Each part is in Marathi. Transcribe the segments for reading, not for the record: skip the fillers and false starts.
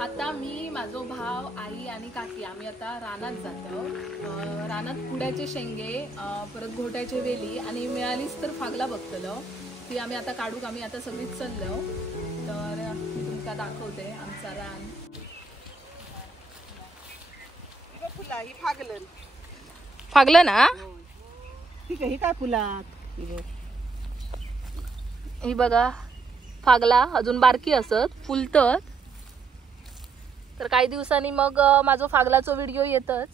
आता मी, माझो भाव, आई आणि काकी आम्ही आता रानात जातो. रानात कुड्याचे शेंगे, परत घोट्याचे वेली आणि मिळालीच तर फागला बघतलो ती आम्ही आता काढूक आम्ही आता सगळीच चललो. तर तुमका दाखवते आमचा रान. फागलं ना ठीक आहे. ही काय फुलात ही बघा फागला, अजून बारकी असत फुलतत. तर काही दिवसांनी मग माझो फागलाचो व्हिडिओ येतच.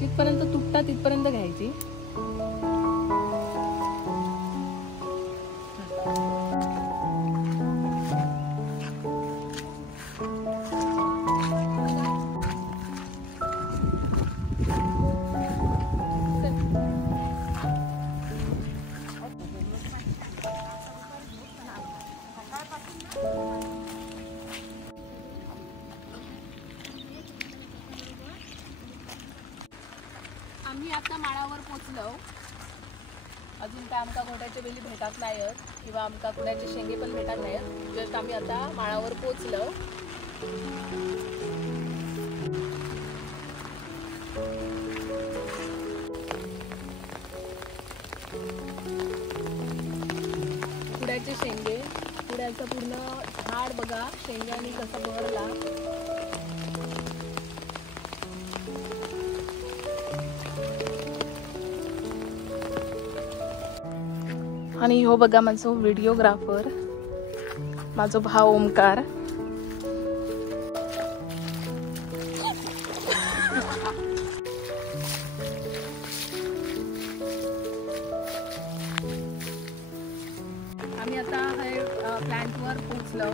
जिथपर्यंत तुटता तिथपर्यंत घ्यायची. आम्ही आता माळावर पोचलो. अजून काय आमका घोट्याचे वेली भेटत नाहीत किंवा आमका कुड्याचे शेंगे पण भेटत नाहीत. जस्ट आम्ही आता माळावर पोचलो. कुड्याचे शेंगे, कुड्याचं पूर्ण झाड बघा शेंग्यानी कसं बहरला. आणि हो बघा माझो व्हिडिओग्राफर, माझो भाव ओमकार. आम्ही आता हे प्लॅन्टवर पोहोचलो.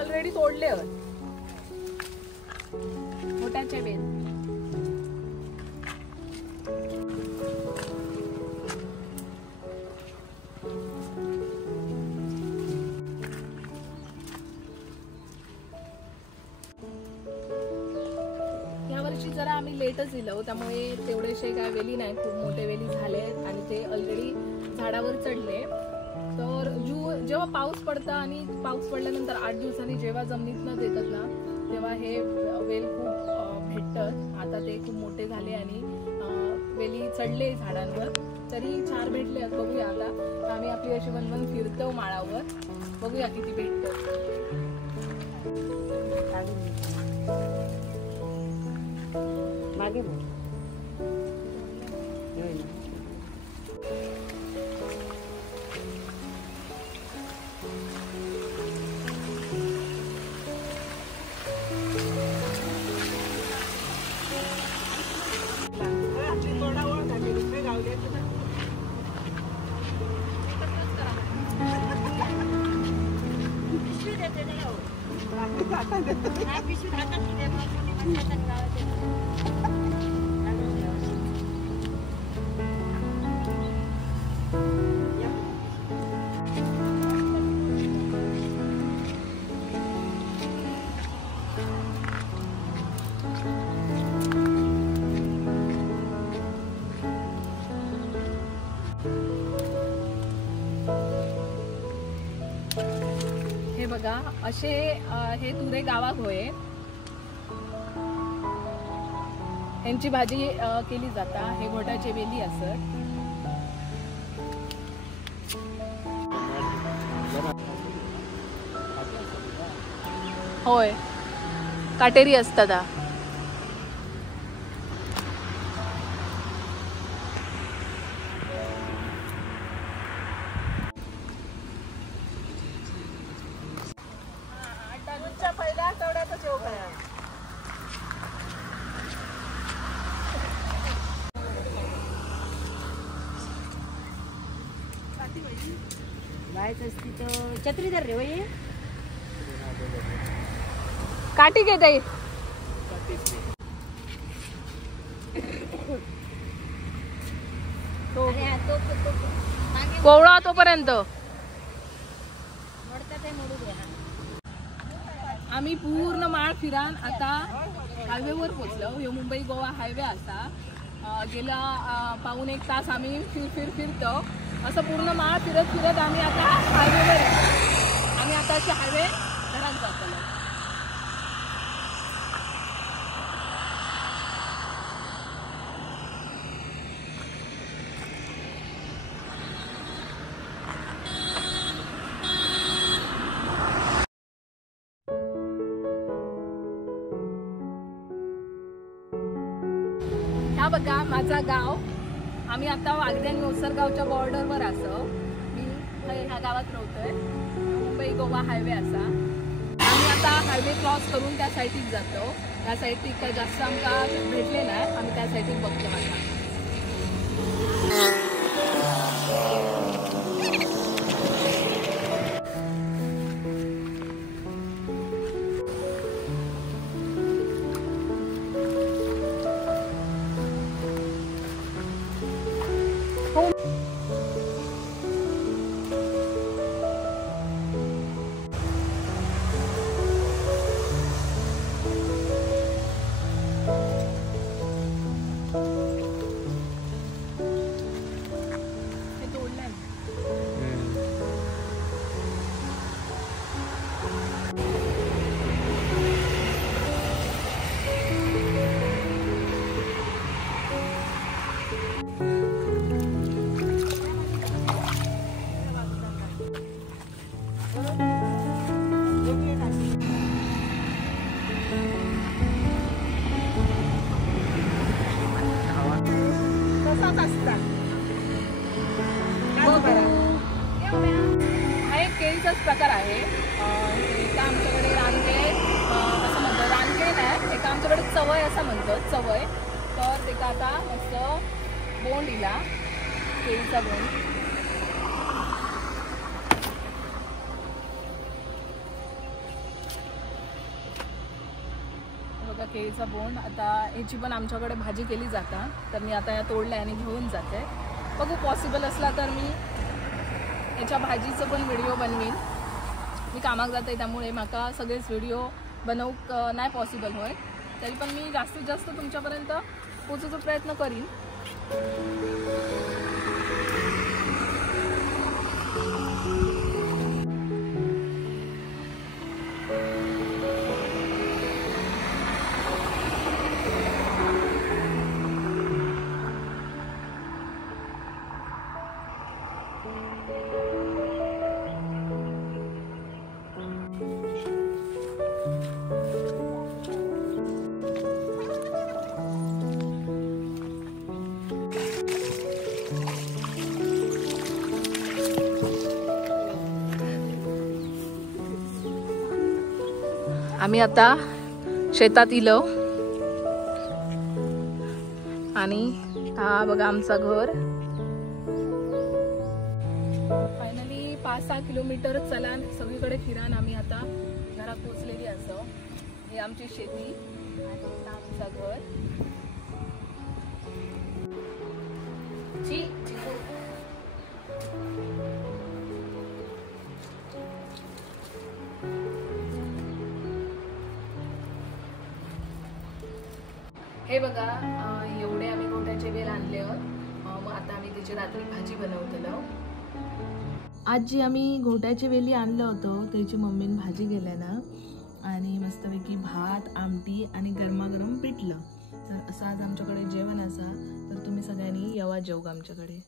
ऑलरेडी तोडले घोटाचे वेल. यावर्षी जरा आम्ही लेटच दिलं त्यामुळे तेवढेसे काय वेली नाही, खूप मोठे वेली झाले आणि ते ऑलरेडी झाडावर चढले. तर जेव्हा पाऊस पडतं आणि पाऊस पडल्यानंतर 8 दिवसांनी जेव्हा जमिनीतनं देतात ना तेव्हा हे वेल खूप भेटतात. आता ते खूप मोठे झाले आणि वेली चढले झाडांवर, तरी 4 भेटले. बघूया आता आम्ही आपली अशी वनवन फिरतो माळावर, बघूया किती भेटतात. मागे हे बघा असे हे तुरे गावात होय, यांची भाजी केली जाता. हे घोटाचे वेली असत. होय काटेरी असतात. पहिल्या आठवड्यातच येऊ काय बायच असती तर छत्री धर रे वय काठी घेत आहे. कोवळा तोपर्यंत आम्ही पूर्ण माळ फिरान आता हायवेवर पोचलो. हे मुंबई गोवा हायवे असा. गेला पाऊण 1 तास आम्ही फिरतो असं पूर्ण माळ फिरत फिरत आम्ही आता हायवेवर येतो. आम्ही आता असे हायवे घरात जातो. हा बघा माझा गाव. आम्ही आता वागदे आणि ओसरगावच्या बॉर्डरवर असो. मी ह्या गावात राहतोय. मुंबई गोवा हायवे असा. आम्ही आता हायवे क्रॉस करून त्या साईडीक जातो. त्या साईडीक काय जास्त आमका भेटले नाही. आम्ही त्या साईडीक बघतो आता. केळीचाच प्रकार आहे. एका आमच्याकडे रानकेळ असं म्हणतो. रानकेळ नाही, एका आमच्याकडे चवय असं म्हणतात. चवय तर ते आता मस्त बोंड इला, केळीचा बोंड. केळीचा बोंड. आता ह्याची पण आमच्याकडे भाजी केली जाता, तर मी आता या तोडल्या आणि घेऊन जाते. बघू पॉसिबल असला तर मी याच्या भाजीचं पण व्हिडिओ बनवीन. मी कामाक जाते त्यामुळे माका सगळेच व्हिडिओ बनवूक नाही पॉसिबल होय. तरी पण मी जास्तीत जास्त तुमच्यापर्यंत पोहोचण्याचा प्रयत्न करीन. आम्ही आता शेतात इलो आणि हा बघा आमचा घर. फायनली 5-6 किलोमीटर चलान सगळीकडे फिरान आम्ही आता घरात पोचलेली असो. ही आमची शेती आणि आमचा घर. हे बघा एवढे आम्ही घोट्याचे वेल आणले आहोत. मग आता आम्ही त्याची रात्री भाजी बनवतलो. आज जी आम्ही घोट्याची वेली आणलं होतं त्याची मम्मीने भाजी केल्या ना, आणि मस्तपैकी भात आमटी आणि गरमागरम पिठलं. तर असं आज आमच्याकडे जेवण असा. तर तुम्ही सगळ्यांनी येवा जेवू आमच्याकडे.